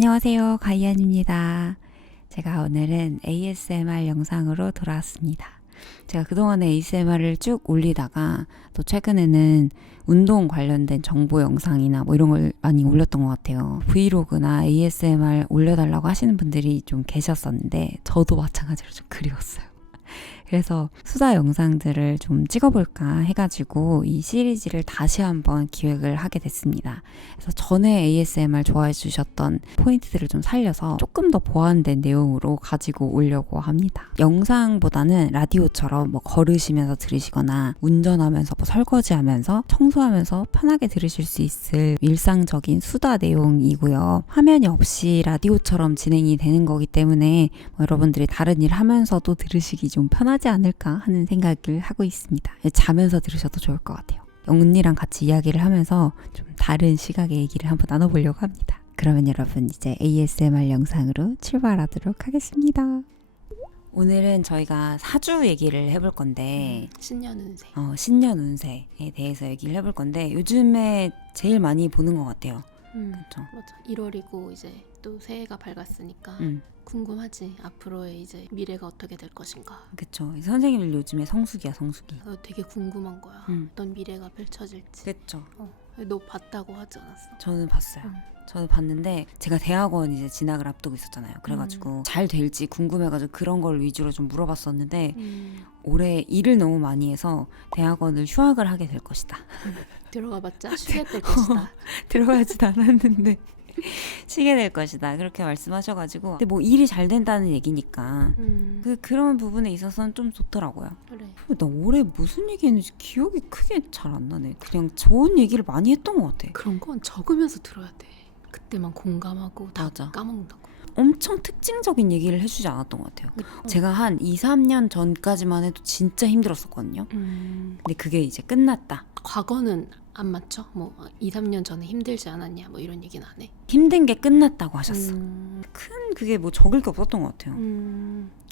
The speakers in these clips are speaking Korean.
안녕하세요, 가이안입니다. 제가 오늘은 ASMR 영상으로 돌아왔습니다. 제가 그동안에 ASMR을 쭉 올리다가 또 최근에는 운동 관련된 정보 영상이나 뭐 이런 걸 많이 올렸던 것 같아요. 브이로그나 ASMR 올려달라고 하시는 분들이 좀 계셨었는데 저도 마찬가지로 좀 그리웠어요. 그래서 수다 영상들을 좀 찍어볼까 해가지고 이 시리즈를 다시 한번 기획을 하게 됐습니다. 그래서 전에 ASMR 좋아해 주셨던 포인트들을 좀 살려서 조금 더 보완된 내용으로 가지고 오려고 합니다. 영상보다는 라디오처럼 뭐 걸으시면서 들으시거나 운전하면서 뭐 설거지하면서 청소하면서 편하게 들으실 수 있을 일상적인 수다 내용이고요. 화면이 없이 라디오처럼 진행이 되는 거기 때문에 뭐 여러분들이 다른 일 하면서도 들으시기 좀 편하지 않을까 하는 생각을 하고 있습니다. 자면서 들으셔도 좋을 것 같아요. 언니랑 같이 이야기를 하면서 좀 다른 시각의 얘기를 한번 나눠보려고 합니다. 그러면 여러분 이제 ASMR 영상으로 출발하도록 하겠습니다. 오늘은 저희가 사주 얘기를 해볼 건데 신년 운세. 신년 운세에 대해서 얘기를 해볼 건데 요즘에 제일 많이 보는 것 같아요. 그렇죠. 맞아. 1월이고 이제 또 새해가 밝았으니까 궁금하지. 앞으로의 이제 미래가 어떻게 될 것인가. 그렇죠. 선생님들 요즘에 성수기야, 성수기. 되게 궁금한 거야. 어떤 미래가 펼쳐질지. 그렇죠. 너 봤다고 하지 않았어? 저는 봤어요. 저는 봤는데 제가 대학원 이제 진학을 앞두고 있었잖아요. 그래가지고 잘 될지 궁금해가지고 그런 걸 위주로 좀 물어봤었는데 올해 일을 너무 많이 해서 대학원을 휴학을 하게 될 것이다. 들어가봤자 쉬게 될 것이다. 들어가지도 않았는데 쉬게 될 것이다. 그렇게 말씀하셔가지고 근데 뭐 일이 잘 된다는 얘기니까 그런 부분에 있어서는 좀 좋더라고요. 그래. 나 올해 무슨 얘기했는지 기억이 크게 잘 안 나네. 그냥 좋은 얘기를 많이 했던 것 같아. 그런 건 적으면서 들어야 돼. 그때만 공감하고 다 맞아. 까먹는다고. 엄청 특징적인 얘기를 해주지 않았던 것 같아요. 제가 한 2, 3년 전까지만 해도 진짜 힘들었었거든요. 근데 그게 이제 끝났다. 과거는 안 맞죠? 뭐 2, 3년 전에 힘들지 않았냐 뭐 이런 얘기는 안 해. 힘든 게 끝났다고 하셨어. 큰 그게 뭐 적을 게 없었던 것 같아요.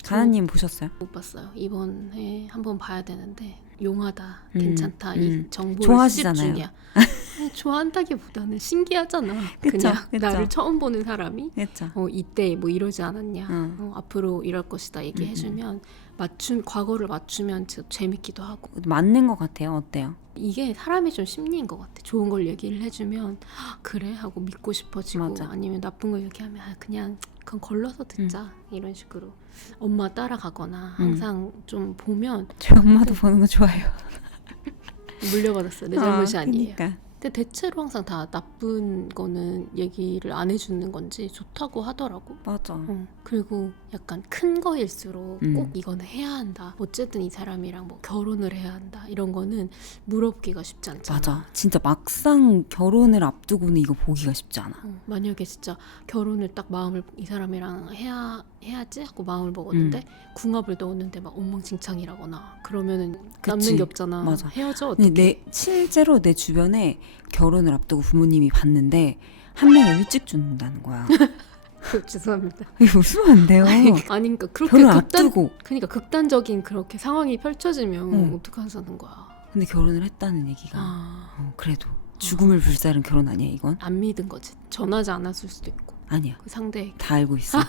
가나님 보셨어요? 못 봤어요. 이번에 한번 봐야 되는데 용하다, 괜찮다 이 정보를 좋아하시잖아요. 수집 중이야. 아니, 좋아한다기보다는 신기하잖아. 그쵸, 그냥 그쵸. 나를 처음 보는 사람이 그렇죠. 이때 뭐 이러지 않았냐, 앞으로 이럴 것이다 얘기해주면 과거를 맞추면 진짜 재밌기도 하고. 맞는 것 같아요. 어때요? 이게 사람이 좀 심리인 것 같아. 좋은 걸 얘기를 해주면 그래 하고 믿고 싶어지고 맞아. 아니면 나쁜 걸 얘기하면 그냥 그건 걸러서 듣자 이런 식으로 엄마 따라가거나 항상 좀 보면 저희 엄마도 보는 거 좋아해요. 물려받았어요. 내 잘못이 아니에요. 그러니까. 근데 대체로 항상 다 나쁜 거는 얘기를 안 해주는 건지 좋다고 하더라고. 맞아. 그리고 약간 큰 거일수록 꼭 이건 해야 한다. 어쨌든 이 사람이랑 뭐 결혼을 해야 한다. 이런 거는 물어보기가 쉽지 않잖아. 맞아. 진짜 막상 결혼을 앞두고는 이거 보기가 쉽지 않아. 만약에 진짜 결혼을 딱 마음을 이 사람이랑 해야지 하고 마음을 먹었는데 궁합을 넣었는데 막 엉망진창이라거나 그러면은 남는 게 없잖아. 맞아. 헤어져 어떻게? 근데 실제로 내 주변에 결혼을 앞두고 부모님이 봤는데 한 명을 일찍 죽는다는 거야. 죄송합니다. 이거 웃으면 안 돼요. 아니 그러니까 그렇게 결혼 앞두고. 그러니까 극단적인 그렇게 상황이 펼쳐지면 어떡하자는 거야. 근데 결혼을 했다는 얘기가 그래도 죽음을 불사른 결혼 아니야 이건? 안 믿은 거지. 전하지 않았을 수도 있고. 아니야. 그 상대 다 알고 있어.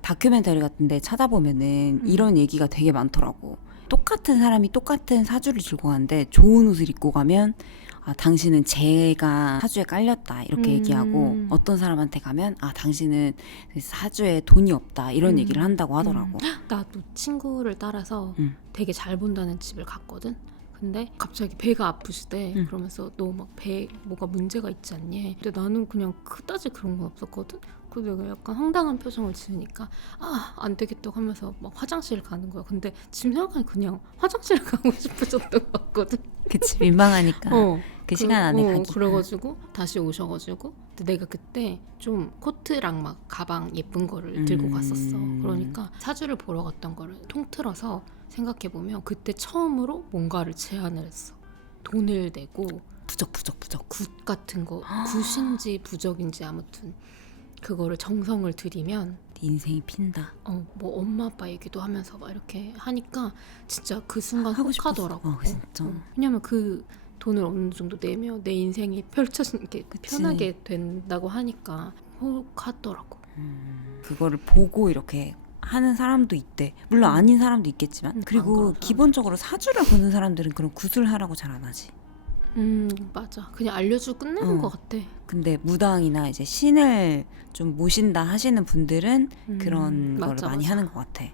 다큐멘터리 같은데 찾아보면은 이런 얘기가 되게 많더라고. 똑같은 사람이 똑같은 사주를 들고 가는데 좋은 옷을 입고 가면 당신은 재가 사주에 깔렸다 이렇게 얘기하고 어떤 사람한테 가면 당신은 사주에 돈이 없다 이런 얘기를 한다고 하더라고. 나도 친구를 따라서 되게 잘 본다는 집을 갔거든. 근데 갑자기 배가 아프시대. 그러면서 너 막 배 뭐가 문제가 있지 않니? 근데 나는 그냥 그다지 그런 건 없었거든. 근데 내가 약간 황당한 표정을 지으니까 안 되겠다고 하면서 막 화장실을 가는 거야. 근데 지금 생각하니 그냥 화장실을 가고 싶어졌던 것 같거든. 그치, 민망하니까 그 시간 안에 가기. 그래가지고 다시 오셔가지고 근데 내가 그때 좀 코트랑 막 가방 예쁜 거를 들고 갔었어. 그러니까 사주를 보러 갔던 거를 통틀어서 생각해보면 그때 처음으로 뭔가를 제안을 했어. 돈을 내고 부적 굿 같은 거 굿인지 부적인지 아무튼 그거를 정성을 들이면 인생이 핀다. 뭐 엄마 아빠 얘기도 하면서 막 이렇게 하니까 진짜 그 순간 하고 혹하더라고. 진짜. 왜냐면 그 돈을 어느 정도 내면 내 인생이 펼쳐지는 게 편하게 된다고 하니까 혹하더라고. 그거를 보고 이렇게 하는 사람도 있대. 물론 아닌 사람도 있겠지만. 안 그리고 그런 기본적으로 사주를 보는 사람들은 그런 구술하라고 잘 안 하지. 맞아. 그냥 알려주고 끝내는 것 같아. 근데 무당이나 이제 신을 좀 모신다 하시는 분들은 그런 거를 맞아, 많이 맞아. 하는 것 같아.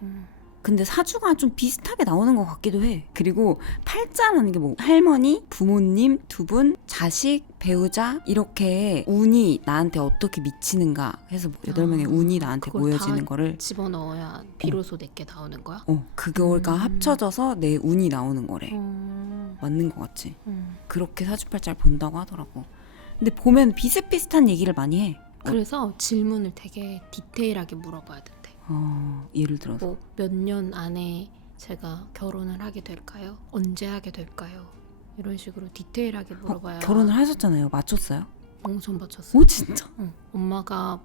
근데 사주가 좀 비슷하게 나오는 것 같기도 해. 그리고 팔자라는 게 뭐 할머니, 부모님, 두 분, 자식, 배우자 이렇게 운이 나한테 어떻게 미치는가 해서 8명의 운이 나한테 그걸 모여지는 다 거를 집어넣어야 비로소 내게 나오는 거야? 그거가 합쳐져서 내 운이 나오는 거래. 음. 맞는 것 같지? 그렇게 사주팔자를 본다고 하더라고. 근데 보면 비슷비슷한 얘기를 많이 해. 그래서 질문을 되게 디테일하게 물어봐야 된대. 예를 들어서 뭐 몇 년 안에 제가 결혼을 하게 될까요? 언제 하게 될까요? 이런 식으로 디테일하게 물어봐야. 결혼을 하셨잖아요. 맞췄어요? 엄청 맞췄어. 오 진짜? 엄마가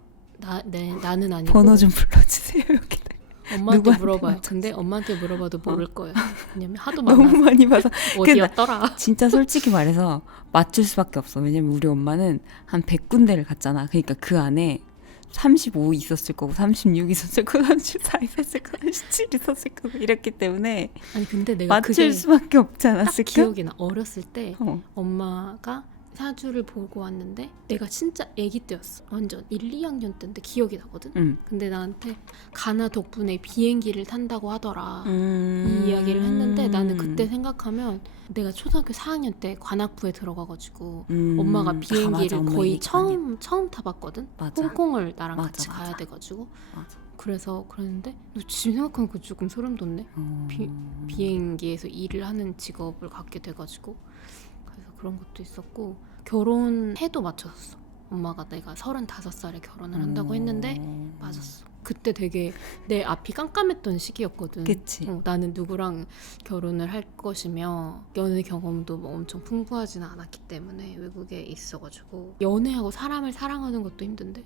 나는 아니고 번호 좀 불러주세요. 여기 엄마한테 누구한테 물어봐요. 맞췄어? 근데 엄마한테 물어봐도 모를 거예요. 왜냐면 하도 너무 많아서. 많이 봐서 어디였더라? 진짜 솔직히 말해서 맞출 수밖에 없어. 왜냐면 우리 엄마는 한 100군데를 갔잖아. 그러니까 그 안에 35 있었을 거고 36 있었을 거고 34 있었을 거고 37 있었을 거고 이랬기 때문에 아니 근데 내가 맞출 그게 수밖에 없지 딱 않았을까? 기억이 나. 어렸을 때 어. 엄마가 사주를 보고 왔는데 내가 진짜 아기 때였어. 완전 1, 2학년 때인데 기억이 나거든. 근데 나한테 가나 덕분에 비행기를 탄다고 하더라. 이 이야기를 했는데 나는 그때 생각하면 내가 초등학교 4학년 때 관악구에 들어가가지고 엄마가 비행기를 맞아, 엄마 거의 얘기 많이 처음 타봤거든. 맞아. 홍콩을 나랑 맞아, 같이 맞아. 가야 돼가지고 맞아. 그래서 그랬는데 지금 생각하니까 조금 소름 돋네. 비행기에서 일을 하는 직업을 갖게 돼가지고 그래서 그런 것도 있었고 결혼해도 맞췄어. 엄마가 내가 35살에 결혼을 한다고 했는데 맞았어. 그때 되게 내 앞이 깜깜했던 시기였거든. 그치. 나는 누구랑 결혼을 할 것이며 연애 경험도 뭐 엄청 풍부하지는 않았기 때문에 외국에 있어가지고 연애하고 사람을 사랑하는 것도 힘든데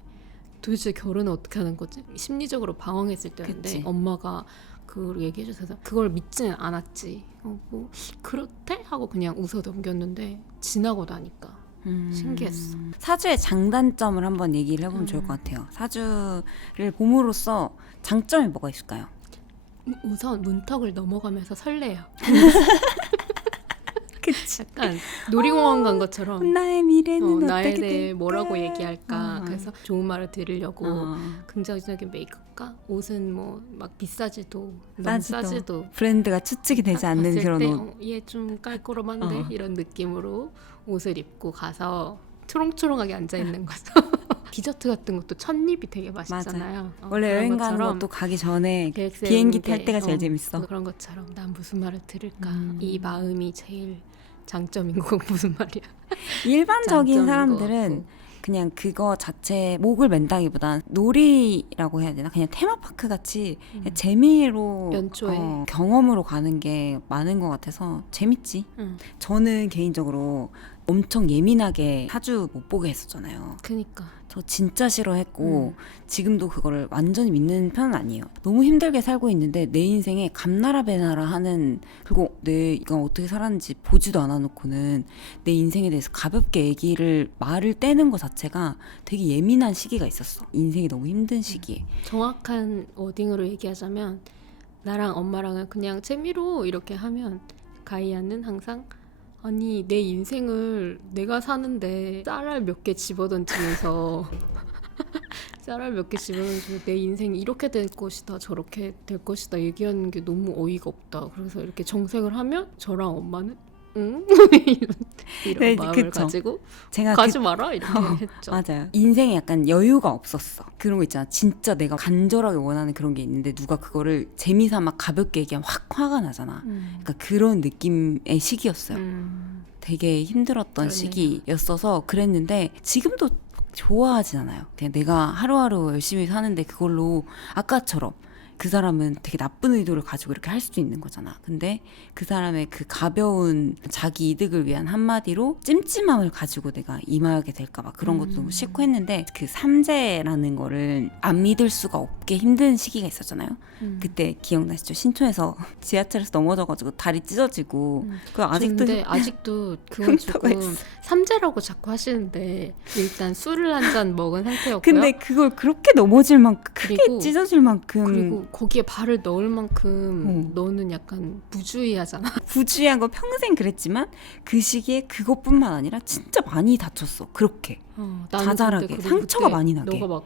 도대체 결혼을 어떻게 하는 거지? 심리적으로 방황했을 때였는데 그치. 엄마가 그걸 얘기해줘서 그걸 믿지는 않았지. 뭐 그렇대? 하고 그냥 웃어 넘겼는데 지나고 나니까 신기했어. 사주의 장단점을 한번 얘기를 해보면 좋을 것 같아요. 사주를 봄으로써 장점이 뭐가 있을까요? 우선 문턱을 넘어가면서 설레요. 그치. 약간 놀이공원 간 것처럼 나의 미래는 나에 어떻게 대해 될까? 뭐라고 얘기할까. 그래서 좋은 말을 들으려고 어. 긍정적인 메이크업과 옷은 뭐 막 비싸지도 너무 싸지도. 싸지도 브랜드가 추측이 되지 않는 그런 옷. 얘 좀 깔끔한데 이런 느낌으로 옷을 입고 가서 초롱초롱하게 앉아있는 거죠. 디저트 같은 것도 첫입이 되게 맛있잖아요. 원래 그런 여행 가는 것처럼 것도 가기 전에 계획 세우는 비행기 게, 탈 때가 제일 재밌어. 그런 것처럼 난 무슨 말을 들을까. 이 마음이 제일 장점인 거고 무슨 말이야. 일반적인 장점인 사람들은 것 같고. 그냥 그거 자체 목을 맨다기보단 놀이라고 해야 되나? 그냥 테마파크 같이 그냥 재미로 연초에. 경험으로 가는 게 많은 것 같아서 재밌지. 저는 개인적으로 엄청 예민하게 사주 못 보게 했었잖아요. 그니까 저 진짜 싫어했고 지금도 그거를 완전히 믿는 편은 아니에요. 너무 힘들게 살고 있는데 내 인생에 감나라 배나라 하는, 그리고 내가 어떻게 살았는지 보지도 않아 놓고는 내 인생에 대해서 가볍게 말을 떼는 것 자체가 되게 예민한 시기가 있었어. 인생이 너무 힘든 시기에. 정확한 워딩으로 얘기하자면 나랑 엄마랑은 그냥 재미로 이렇게 하면 가이아는 항상 아니 내 인생을 내가 사는데 쌀알 몇 개 집어던지면서 쌀알 몇 개 집어던지면서 내 인생이 이렇게 될 것이다 저렇게 될 것이다 얘기하는 게 너무 어이가 없다. 그래서 이렇게 정색을 하면 저랑 엄마는 응? 이런 네, 마음을 그쵸. 가지고 제가 가지 마라 이렇게 했죠. 맞아요. 인생에 약간 여유가 없었어. 그런 거 있잖아. 진짜 내가 간절하게 원하는 그런 게 있는데 누가 그거를 재미삼아 가볍게 얘기하면 확 화가 나잖아. 그러니까 그런 느낌의 시기였어요. 되게 힘들었던 그러네요. 시기였어서 그랬는데 지금도 좋아하진 않아요. 그냥 내가 하루하루 열심히 사는데 그걸로 아까처럼 그 사람은 되게 나쁜 의도를 가지고 이렇게 할 수도 있는 거잖아. 근데 그 사람의 그 가벼운 자기 이득을 위한 한마디로 찜찜함을 가지고 내가 임하게 될까 봐 그런 것도 너무 싫고 했는데, 그 삼재라는 거를 안 믿을 수가 없게 힘든 시기가 있었잖아요. 그때 기억나시죠? 신촌에서 지하철에서 넘어져가지고 다리 찢어지고. 그거 아직도 근데 아직도 그건 조금 삼재라고 자꾸 하시는데 일단 술을 한 잔 먹은 상태였고요. 근데 그걸 그렇게 넘어질 만큼 크게 그리고- 찢어질 만큼 그리고 거기에 발을 넣을 만큼 너는 약간 부주의하잖아. 부주의한 거 평생 그랬지만 그 시기에 그것뿐만 아니라 진짜 많이 다쳤어. 그렇게 나는 자잘하게 근데 그리고 상처가 그때 많이 나게. 너가 막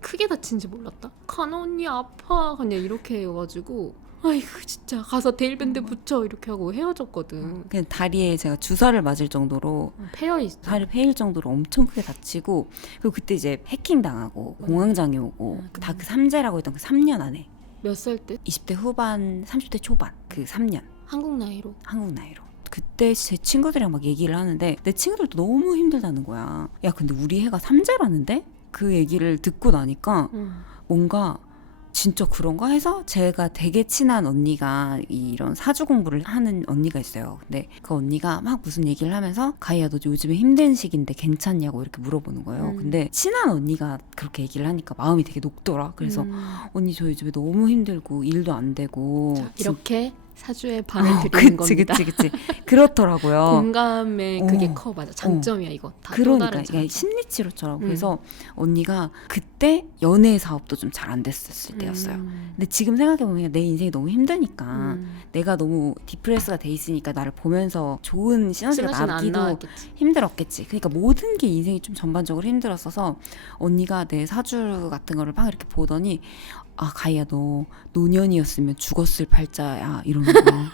크게 다친지 몰랐다. 가나 언니 아파 그냥 이렇게 해가지고 아이고 진짜 가서 데일밴드 붙여 이렇게 하고 헤어졌거든. 그냥 다리에 제가 주사를 맞을 정도로 패여 있어. 다리 패일 정도로 엄청 크게 다치고, 그리고 그때 이제 해킹 당하고 공황장애 오고 다 그 삼재라고 했던 그 3년 안에, 몇 살 때? 20대 후반 30대 초반 그 3년 한국 나이로. 한국 나이로. 그때 제 친구들이랑 막 얘기를 하는데 내 친구들도 너무 힘들다는 거야. 야 근데 우리 애가 삼재라는데? 그 얘기를 듣고 나니까 뭔가 진짜 그런가 해서, 제가 되게 친한 언니가 이런 사주 공부를 하는 언니가 있어요. 근데 그 언니가 막 무슨 얘기를 하면서 가희야 너 요즘에 힘든 시기인데 괜찮냐고 이렇게 물어보는 거예요. 근데 친한 언니가 그렇게 얘기를 하니까 마음이 되게 녹더라. 그래서 언니 저 요즘에 너무 힘들고 일도 안 되고. 자, 이렇게 사주에 반을 드리는 겁니다. 그치. 그렇더라고요. 공감에 그게 커. 맞아. 장점이야 이거. 다 또 그러니까 다른 이게 장점. 심리치료처럼. 그래서 언니가 그때 연애 사업도 좀 잘 안 됐었을 때였어요. 근데 지금 생각해보면 내 인생이 너무 힘드니까 내가 너무 디프레스가 돼 있으니까 나를 보면서 좋은 시너지가 안 나기도 나왔겠지. 힘들었겠지. 그러니까 모든 게 인생이 좀 전반적으로 힘들었어서 언니가 내 사주 같은 거를 막 이렇게 보더니 아 가희야 너 노년이었으면 죽었을 팔자야 이러는 거야.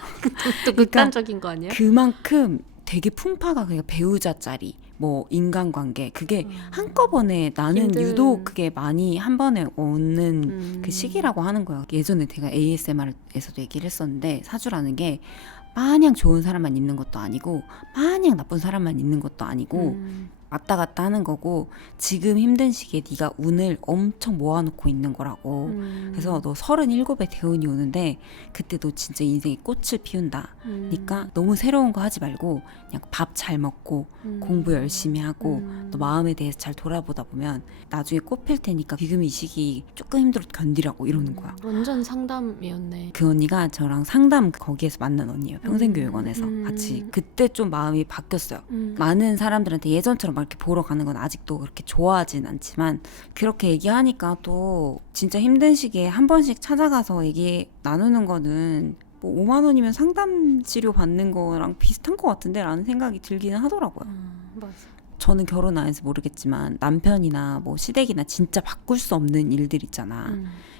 또 극단적인 거 아니야? 그만큼 되게 풍파가 그냥 배우자짜리 뭐 인간관계 그게 한꺼번에 나는 힘든- 유독 그게 많이 한 번에 오는 그 시기라고 하는 거야. 예전에 제가 ASMR에서도 얘기를 했었는데 사주라는 게 마냥 좋은 사람만 있는 것도 아니고 마냥 나쁜 사람만 있는 것도 아니고 왔다 갔다 하는 거고, 지금 힘든 시기에 네가 운을 엄청 모아놓고 있는 거라고. 그래서 너 37에 대운이 오는데 그때 너 진짜 인생의 꽃을 피운다. 그러니까 너무 새로운 거 하지 말고 그냥 밥 잘 먹고 공부 열심히 하고 너 마음에 대해서 잘 돌아보다 보면 나중에 꽃 필 테니까 지금 이 시기 조금 힘들어도 견디라고 이러는 거야. 완전 상담이었네. 그 언니가 저랑 상담 거기에서 만난 언니예요. 평생교육원에서 같이. 그때 좀 마음이 바뀌었어요. 많은 사람들한테 예전처럼 막 이렇게 보러 가는 건 아직도 그렇게 좋아하진 않지만, 그렇게 얘기하니까 또 진짜 힘든 시기에 한 번씩 찾아가서 얘기 나누는 거는 뭐 5만 원이면 상담 치료 받는 거랑 비슷한 것 같은데 라는 생각이 들기는 하더라고요. 맞아. 저는 결혼 안 해서 모르겠지만 남편이나 뭐 시댁이나 진짜 바꿀 수 없는 일들 있잖아.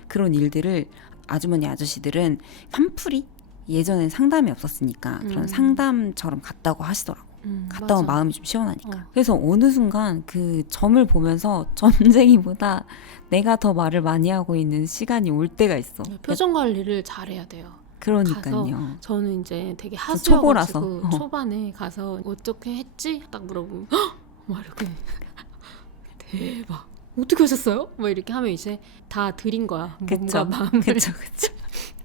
그런 일들을 아주머니 아저씨들은 한풀이 예전엔 상담이 없었으니까 그런 상담처럼 갔다고 하시더라고. 갔다 오면 맞아. 마음이 좀 시원하니까. 그래서 어느 순간 그 점을 보면서 점쟁이보다 내가 더 말을 많이 하고 있는 시간이 올 때가 있어. 표정 관리를 잘해야 돼요. 그러니까요. 저는 이제 되게 초보라서. 하수여가지고 초반에 가서 어떻게 했지? 딱 물어보면 헉! 막 이렇게 대박 어떻게 하셨어요? 막 이렇게 하면 이제 다 드린 거야. 몸과 마음을. 그쵸.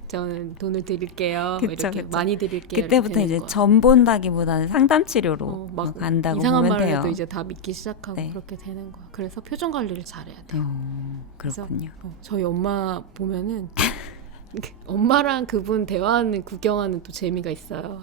저는 돈을 드릴게요. 그쵸, 이렇게 그쵸. 많이 드릴게요. 그때부터 이렇게 이제 되는 거야. 점 본다기보다는 상담 치료로 막 간다고 이상한 보면 말을 돼요. 해도 이제 다 믿기 시작하고 네. 그렇게 되는 거야. 그래서 표정 관리를 잘해야 돼. 그렇군요. 저희 엄마 보면은 엄마랑 그분 대화하는 구경하는 또 재미가 있어요.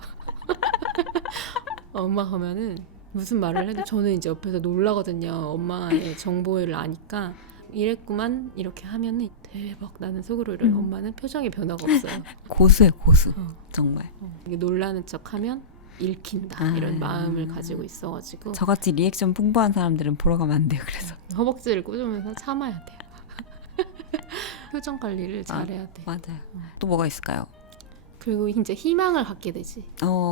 엄마 가면은 무슨 말을 해도 저는 이제 옆에서 놀라거든요. 엄마의 정보를 아니까 이랬구만 이렇게 하면은 대박 나는 속으로 이런 엄마는 표정에 변화가 없어요. 고수예요, 고수. 정말. 이게 놀라는 척하면 읽힌다 이런 마음을 가지고 있어가지고 저같이 리액션 풍부한 사람들은 보러 가면 안 돼요. 그래서 허벅지를 꽂으면서 참아야 돼요. 표정 관리를 잘해야 돼. 맞아요. 또 뭐가 있을까요? 그리고 이제 희망을 갖게 되지.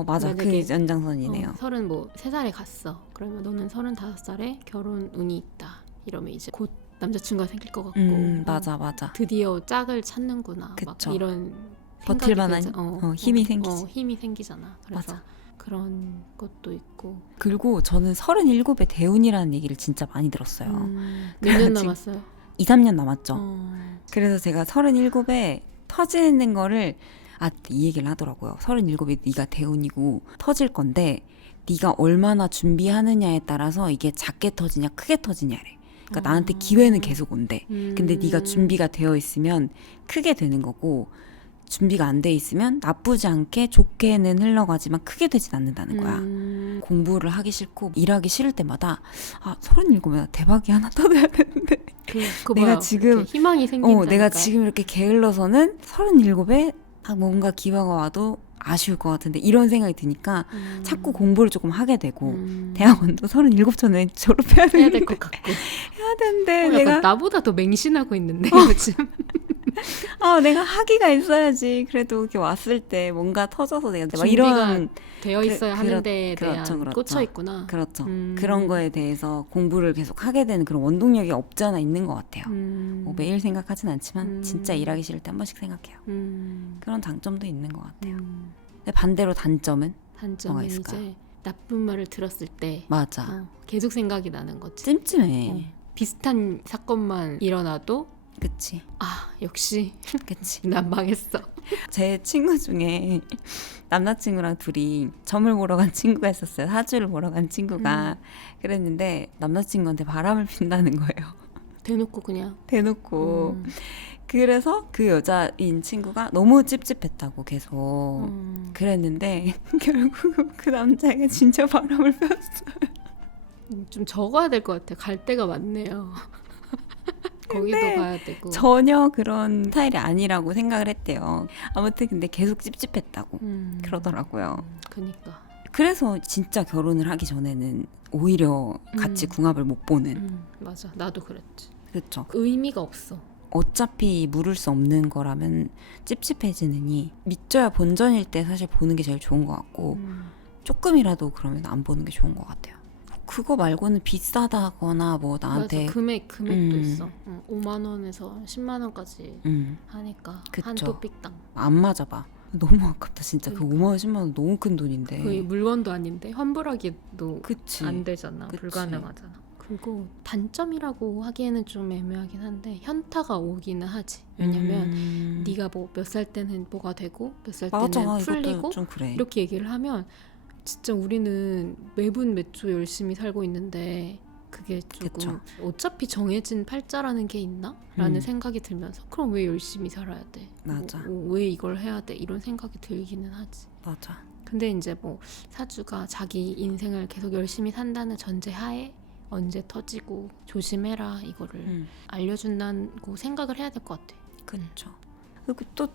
맞아. 그 만약에, 연장선이네요. 33살에 갔어. 그러면 너는 35살에 결혼 운이 있다. 이러면 이제 곧 남자친구가 생길 것 같고. 맞아. 드디어 짝을 찾는구나. 그쵸. 막 이런 버틸만한 힘이 생기지. 힘이 생기잖아. 그래서 맞아. 그런 것도 있고. 그리고 저는 37에 대운이라는 얘기를 진짜 많이 들었어요. 몇 년 지금 남았어요? 2, 3년 남았죠. 그래서 제가 37에 터지는 거를 이 얘기를 하더라고요. 37이 네가 대운이고 터질 건데 네가 얼마나 준비하느냐에 따라서 이게 작게 터지냐 크게 터지냐래. 그러니까 나한테 기회는 계속 온대. 근데 네가 준비가 되어 있으면 크게 되는 거고 준비가 안 돼 있으면 나쁘지 않게 좋게는 흘러가지만 크게 되진 않는다는 거야. 공부를 하기 싫고 일하기 싫을 때마다 37이면 대박이 하나 터져야 되는데 내가 지금 희망이 생긴다니까. 내가 지금 이렇게 게을러서는 37에 뭔가 기회가 와도 아쉬울 것 같은데 이런 생각이 드니까 자꾸 공부를 조금 하게 되고 대학원도 37 전에 졸업해야 해야 될 것 같고 해야 되는데 내가 나보다 더 맹신하고 있는데 요즘 내가 학위가 있어야지 그래도 이렇게 왔을 때 뭔가 터져서 내가 막 이런 되어 있어야 하는 데에 대한 그렇죠. 꽂혀 있구나. 그렇죠. 그런 거에 대해서 공부를 계속 하게 되는 그런 원동력이 없잖아 있는 것 같아요. 뭐 매일 생각하진 않지만 진짜 일하기 싫을 때 한 번씩 생각해요. 그런 장점도 있는 것 같아요. 근데 반대로 단점은 뭐가 있을까요? 이제 나쁜 말을 들었을 때 맞아. 계속 생각이 나는 거지. 찜찜해. 비슷한 사건만 일어나도 그치. 역시 그치. 난 망했어. 제 친구 중에 남자친구랑 둘이 점을 보러 간 친구가 있었어요. 사주를 보러 간 친구가. 그랬는데 남자친구한테 바람을 핀다는 거예요. 대놓고 그냥. 대놓고. 그래서 그 여자인 친구가 너무 찝찝했다고 계속 그랬는데 결국 그 남자가 진짜 바람을 폈어요. 좀 적어야 될 것 같아. 갈 데가 많네요. 거기도 가야 되고. 전혀 그런 스타일이 아니라고 생각을 했대요. 아무튼 근데 계속 찝찝했다고 그러더라고요. 그러니까. 그래서 진짜 결혼을 하기 전에는 오히려 같이 궁합을 못 보는. 맞아. 나도 그랬지. 그렇죠. 의미가 없어. 어차피 물을 수 없는 거라면 찝찝해지느니 믿져야 본전일 때 사실 보는 게 제일 좋은 것 같고 조금이라도 그러면 안 보는 게 좋은 것 같아요. 그거 말고는 비싸다거나 뭐 나한테 맞아. 금액도 있어. 5만 원에서 10만 원까지 하니까 그쵸. 한 토픽당. 안 맞아봐. 너무 아깝다 진짜. 그러니까. 그 5만 원 10만 원 너무 큰 돈인데. 거의 물건도 아닌데 환불하기도 그치. 안 되잖아. 그치. 불가능하잖아. 그리고 단점이라고 하기에는 좀 애매하긴 한데 현타가 오기는 하지. 왜냐면 네가 뭐 몇 살 때는 뭐가 되고 몇 살 때는 풀리고 좀 그래. 이렇게 얘기를 하면 진짜 우리는 매분 매초 열심히 살고 있는데 그게 조금 그쵸. 어차피 정해진 팔자라는 게 있나? 라는 생각이 들면서 그럼 왜 열심히 살아야 돼? 맞아. 왜 이걸 해야 돼? 이런 생각이 들기는 하지. 맞아. 근데 이제 뭐 사주가 자기 인생을 계속 열심히 산다는 전제 하에 언제 터지고 조심해라 이거를 알려준다고 생각을 해야 될 것 같아. 그렇죠. 그리고 또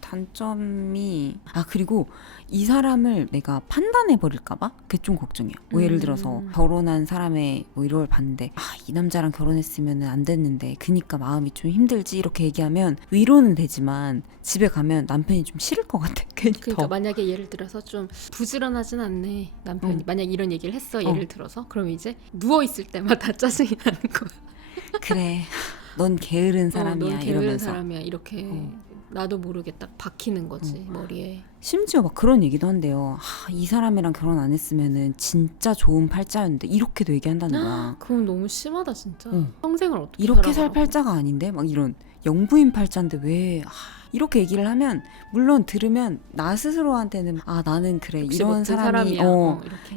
단점이 그리고 이 사람을 내가 판단해 버릴까봐 그게 좀 걱정이야. 뭐 예를 들어서 결혼한 사람의 뭐 이걸 봤는데 이 남자랑 결혼했으면 안 됐는데 그니까 마음이 좀 힘들지 이렇게 얘기하면 위로는 되지만 집에 가면 남편이 좀 싫을 것 같아. 괜히 그러니까 더. 만약에 예를 들어서 좀 부지런하진 않네 남편이 만약 이런 얘기를 했어 예를 들어서 그럼 이제 누워있을 때마다 짜증이 나는 거야. 그래 넌 게으른 사람이야 넌 게으른 이러면서 사람이야 이렇게 나도 모르게 딱 박히는 거지 머리에. 심지어 막 그런 얘기도 한대요. 이 사람이랑 결혼 안 했으면은 진짜 좋은 팔자였는데 이렇게도 얘기한다는 거야. 그건 너무 심하다 진짜. 평생을 어떻게 이렇게 살 살아가라고. 팔자가 아닌데 막 이런 영부인 팔자인데 왜 이렇게 얘기를 하면 물론 들으면 나 스스로한테는 나는 그래 이런 사람이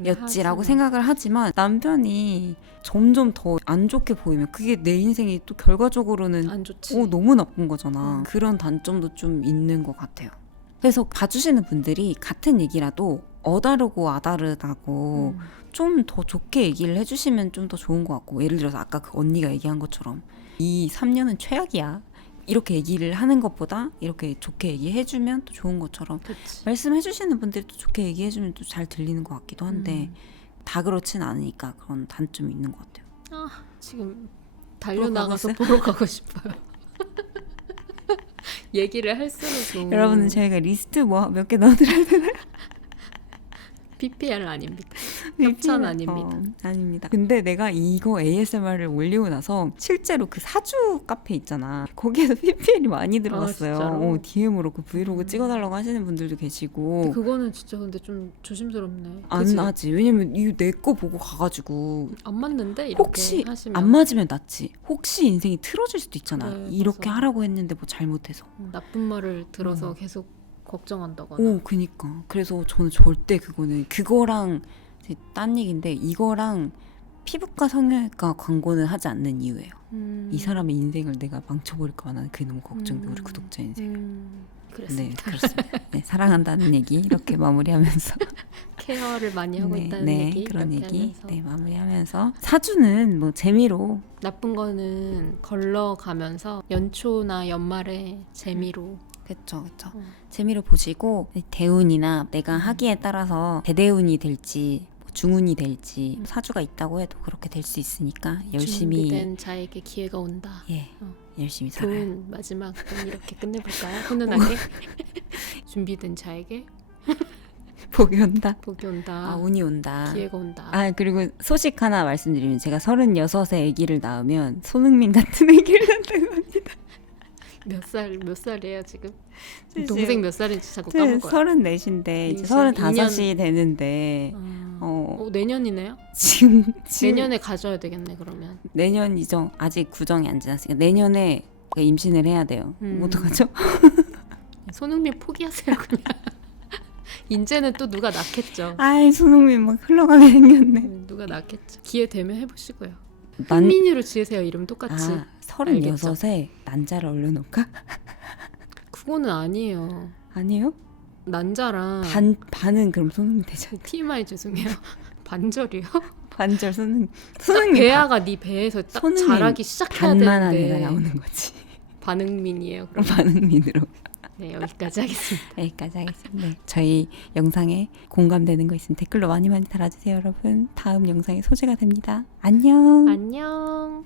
였지라고 생각을 하지만 남편이 점점 더 안 좋게 보이면 그게 내 인생이 또 결과적으로는 안 좋지. 너무 나쁜 거잖아. 그런 단점도 좀 있는 것 같아요. 그래서 봐주시는 분들이 같은 얘기라도 어다르고 아다르다고 좀 더 좋게 얘기를 해주시면 좀 더 좋은 것 같고 예를 들어서 아까 그 언니가 얘기한 것처럼 이 3년은 최악이야 이렇게 얘기를 하는 것보다 이렇게 좋게 얘기해주면 또 좋은 것처럼 그치. 말씀해주시는 분들이 또 좋게 얘기해주면 또 잘 들리는 것 같기도 한데 다 그렇진 않으니까 그런 단점이 있는 것 같아요. 지금 달려나가서 보러 가고 싶어요. 얘기를 할수록 너무 여러분은 저희가 리스트 뭐 몇 개 넣어드려야 되나요? PPL 아닙니다. 협찬 아닙니다. 아닙니다. 근데 내가 이거 ASMR을 올리고 나서 실제로 그 사주 카페 있잖아. 거기에서 PPL이 많이 들어갔어요. 진짜로? DM으로 그 브이로그 찍어달라고 하시는 분들도 계시고. 그거는 진짜 근데 좀 조심스럽네. 안 그치? 하지. 왜냐면 이거 내 거 보고 가가지고 안 맞는데 이렇게 혹시 하시면 안 맞으면 낫지. 혹시 인생이 틀어질 수도 있잖아. 그래, 이렇게 맞아. 하라고 했는데 뭐 잘못해서. 나쁜 말을 들어서 계속 걱정한다거나. 오, 그니까. 그래서 저는 절대 그거랑 이제 딴 얘기인데 이거랑 피부과 성형외과 광고는 하지 않는 이유예요. 이 사람의 인생을 내가 망쳐버릴까 봐 나는 그게 너무 걱정돼. 우리 구독자 인생. 그랬습니다. 네, 그렇습니다. 네, 사랑한다는 얘기 이렇게 마무리하면서 케어를 많이 하고 네, 있다는 네, 얘기 그런 이렇게 얘기 하면서. 네, 마무리하면서 사주는 뭐 재미로 나쁜 거는 걸러가면서 연초나 연말에 재미로 그쵸. 음. 재미로 보시고 대운이나 내가 하기에 따라서 대대운이 될지 뭐 중운이 될지 사주가 있다고 해도 그렇게 될 수 있으니까 열심히 준비된 자에게 기회가 온다. 예 어. 열심히 살아요. 좋은 마지막은 이렇게 끝내볼까요? 훈훈하게 준비된 자에게 복이 온다. 복이 온다. 아 운이 온다. 기회가 온다. 아 그리고 소식 하나 말씀드리면 제가 36에 아기를 낳으면 손흥민 같은 아기를 낳는다고 합니다. 몇 살이에요 지금? 글쎄요. 동생 몇 살인지 자꾸 제 까먹어요. 34인데 이제 이제 35이 되는데 내년이네요? 지금 내년에 가져야 되겠네 그러면. 내년이죠. 아직 구정이 안 지났으니까 내년에 임신을 해야 돼요. 어떡하죠? 손흥민 포기하세요 그냥. 이제는 또 누가 낳겠죠. 아이 손흥민 막 흘러가게 생겼네. 누가 낳겠죠. 기회 되면 해보시고요. 난 한민이로 지으세요. 이름 똑같이. 36에 난자를 올려놓을까? 그거는 아니에요. 아니에요? 난자랑 반은 그럼 손흥민 되죠. TMI 죄송해요. 반절이요? 반절 손흥민. 배아가 네 배에서 딱 손흥민 자라기 시작해야 반만한 되는데 애가 나오는 거지. 반응민이에요. 그럼 반응민으로. 네 여기까지 하겠습니다. 여기까지 하겠습니다. 네, 저희 영상에 공감되는 거 있으면 댓글로 많이 달아주세요 여러분. 다음 영상의 소재가 됩니다. 안녕. 안녕.